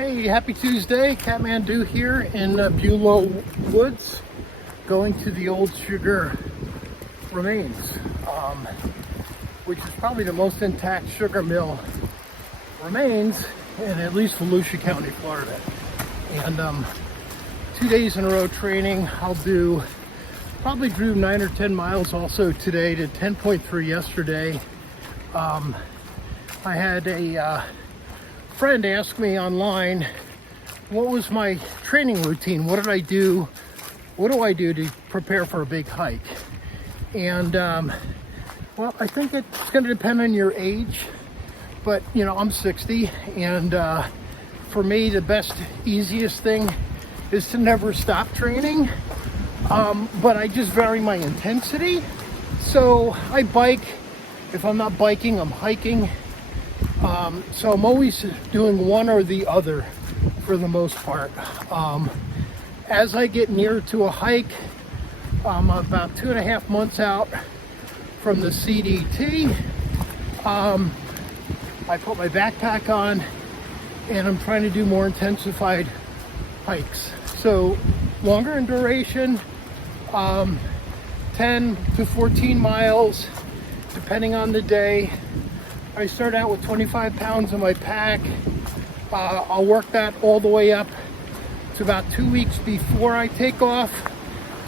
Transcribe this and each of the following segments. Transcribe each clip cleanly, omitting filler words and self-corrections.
Hey, happy Tuesday. Kathmandu here in Bulow Woods, going to the old sugar remains, which is probably the most intact sugar mill remains in at least Volusia County, Florida. And 2 days in a row training. I'll do probably drew 9 or 10 miles also today, did 10.3 yesterday. I had a friend asked me online what was my training routine, what do I do to prepare for a big hike. And well, I think it's going to depend on your age, but you know, I'm 60, and for me the best easiest thing is to never stop training, but I just vary my intensity. So I bike. If I'm not biking, I'm hiking. So I'm always doing one or the other for the most part. As I get near to a hike, I'm about 2.5 months out from the CDT. I put my backpack on and I'm trying to do more intensified hikes. So longer in duration, 10 to 14 miles, depending on the day. I start out with 25 pounds in my pack. I'll work that all the way up to about 2 weeks before I take off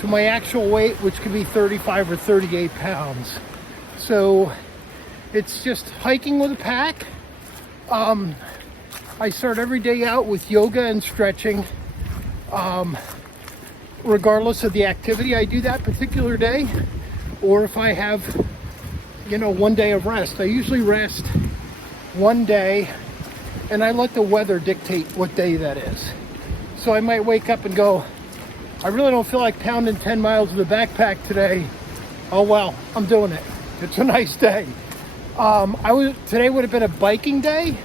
to my actual weight, which could be 35 or 38 pounds. So it's just hiking with a pack. I start every day out with yoga and stretching. Regardless of the activity, I do that particular day, or if I have, you know, 1 day of rest. I usually rest 1 day and I let the weather dictate what day that is. So I might wake up and go, I really don't feel like pounding 10 miles of the backpack today. Oh well, I'm doing it. It's a nice day. Today would have been a biking day,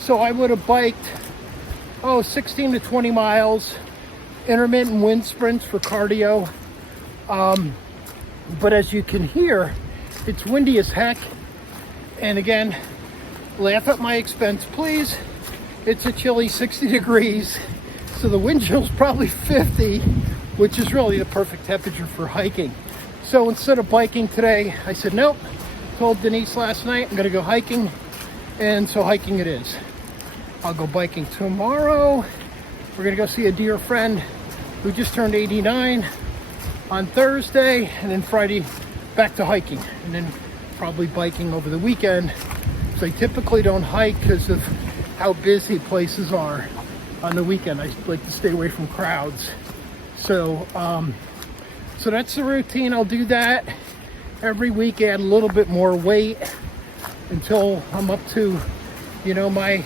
so I would have biked 16 to 20 miles, intermittent wind sprints for cardio. But as you can hear, it's windy as heck. And again, laugh at my expense, please. It's a chilly 60 degrees. So the wind chill's probably 50, which is really the perfect temperature for hiking. So instead of biking today, I said, nope. Told Denise last night, I'm gonna go hiking. And so hiking it is. I'll go biking tomorrow. We're gonna go see a dear friend who just turned 89 on Thursday, and then Friday back to hiking, and then probably biking over the weekend. So I typically don't hike because of how busy places are on the weekend. I like to stay away from crowds. So so that's the routine. I'll do that every week, add a little bit more weight until I'm up to, you know, my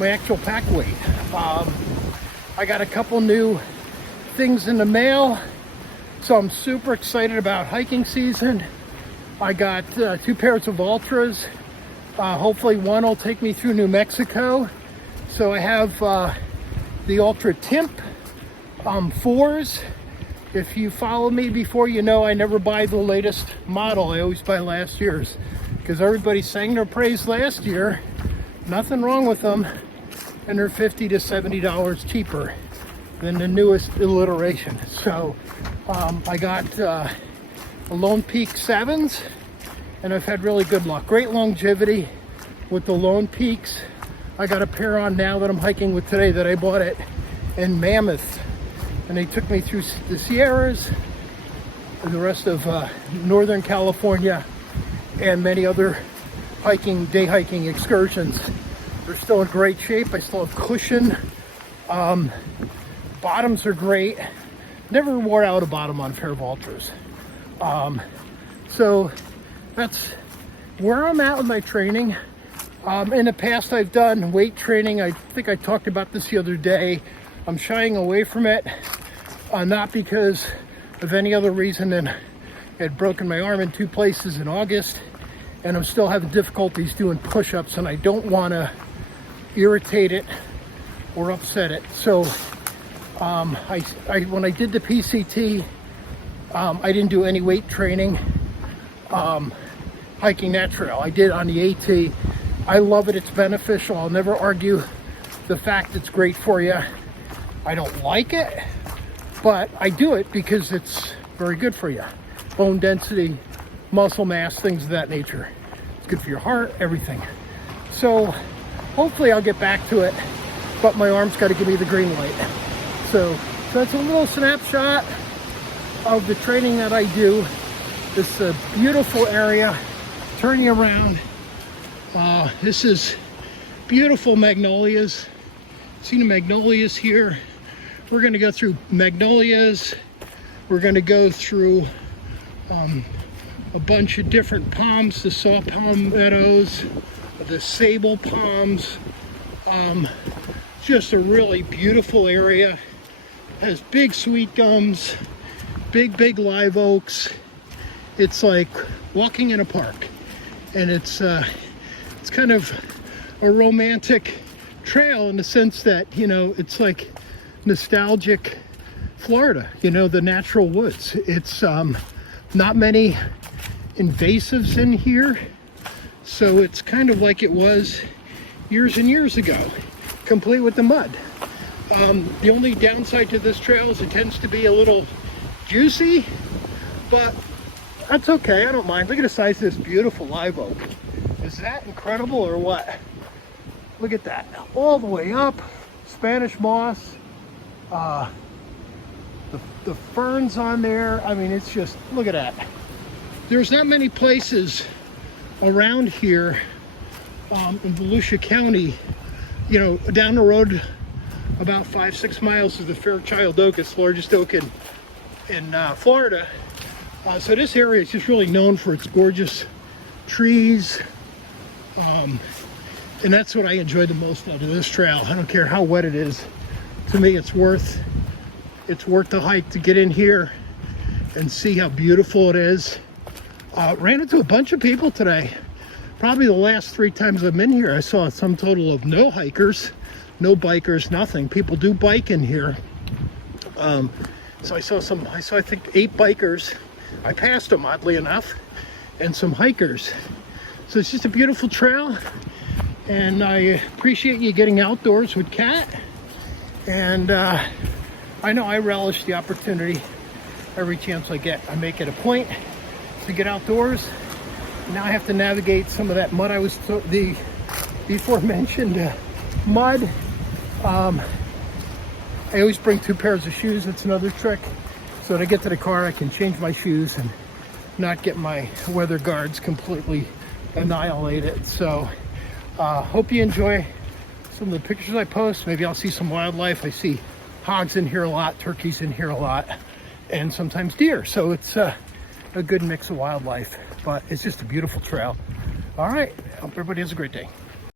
actual pack weight. I got a couple new things in the mail, so I'm super excited about hiking season. I got 2 pairs of Ultras. Hopefully one will take me through New Mexico. So I have the Ultra Timp 4s. If you follow me before, you know I never buy the latest model. I always buy last year's because everybody sang their praise last year. Nothing wrong with them. And they're $50 to $70 cheaper than the newest iteration. So I got Lone Peak 7s, and I've had really good luck. Great longevity with the Lone Peaks. I got a pair on now that I'm hiking with today that I bought it in Mammoth, and they took me through the Sierras and the rest of Northern California and many other day hiking excursions. They're still in great shape. I still have cushion. Bottoms are great. Never wore out a bottom on a pair of Ultras. So that's where I'm at with my training. In the past, I've done weight training. I think I talked about this the other day. I'm shying away from it, not because of any other reason than I had broken my arm in 2 places in August, and I'm still having difficulties doing push-ups, and I don't want to irritate it or upset it. So when I did the PCT, I didn't do any weight training hiking that trail. I did on the AT. I love it. It's beneficial. I'll never argue the fact it's great for you. I don't like it, but I do it because it's very good for you. Bone density, muscle mass, things of that nature. It's good for your heart, everything. So hopefully I'll get back to it, but my arm's got to give me the green light. So that's a little snapshot of the training that I do. This beautiful area. Turning around. This is beautiful magnolias. See the magnolias here? We're going to go through magnolias. We're going to go through a bunch of different palms, the saw palm meadows, the sable palms. Just a really beautiful area. Has big sweet gums, big live oaks. It's like walking in a park, and it's kind of a romantic trail in the sense that, you know, it's like nostalgic Florida, you know, the natural woods. It's not many invasives in here, so it's kind of like it was years and years ago, complete with the mud. The only downside to this trail is it tends to be a little juicy, but that's okay, I don't mind. Look at the size of this beautiful live oak. Is that incredible or what? Look at that, all the way up. Spanish moss, the ferns on there. I mean, it's just, look at that. There's not many places around here in Volusia County, you know, down the road about 5-6 miles is the Fairchild Oak. It's the largest oak in Florida. So this area is just really known for its gorgeous trees. And that's what I enjoy the most out of this trail. I don't care how wet it is. To me, it's worth the hike to get in here and see how beautiful it is. Ran into a bunch of people today. Probably the last 3 times I've been here, I saw some total of no hikers, no bikers, nothing. People do bike in here. So I saw I think 8 bikers. I passed them, oddly enough, and some hikers. So it's just a beautiful trail, and I appreciate you getting outdoors with Kat. And I know I relish the opportunity every chance I get. I make it a point to get outdoors. Now I have to navigate some of that mud. The before mentioned mud. I always bring 2 pairs of shoes. That's another trick. So when I get to the car, I can change my shoes and not get my weather guards completely annihilated. So hope you enjoy some of the pictures I post. Maybe I'll see some wildlife. I see hogs in here a lot, turkeys in here a lot, and sometimes deer. So it's a good mix of wildlife, but it's just a beautiful trail. All right, hope everybody has a great day.